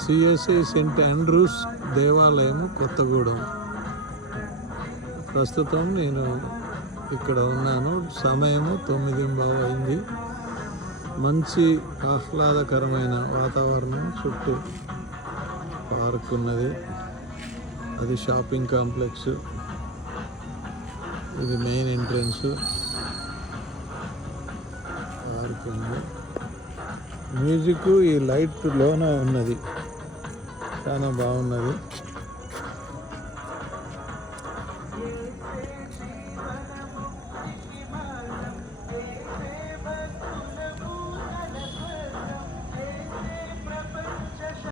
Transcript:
CSI Saint Andrews దేవాలయం కొత్తగూడెం. ప్రస్తుతం నేను ఇక్కడ ఉన్నాను. సమయము 9:15 అయింది. మంచి ఆహ్లాదకరమైన వాతావరణం, చుట్టూ పార్క్ ఉన్నది, అది షాపింగ్ కాంప్లెక్స్, ఇది మెయిన్ ఎంట్రన్స్. పార్క్ ఉంది, మ్యూజిక్ ఈ లైట్ లోన ఉన్నది, చాలా బాగున్నది.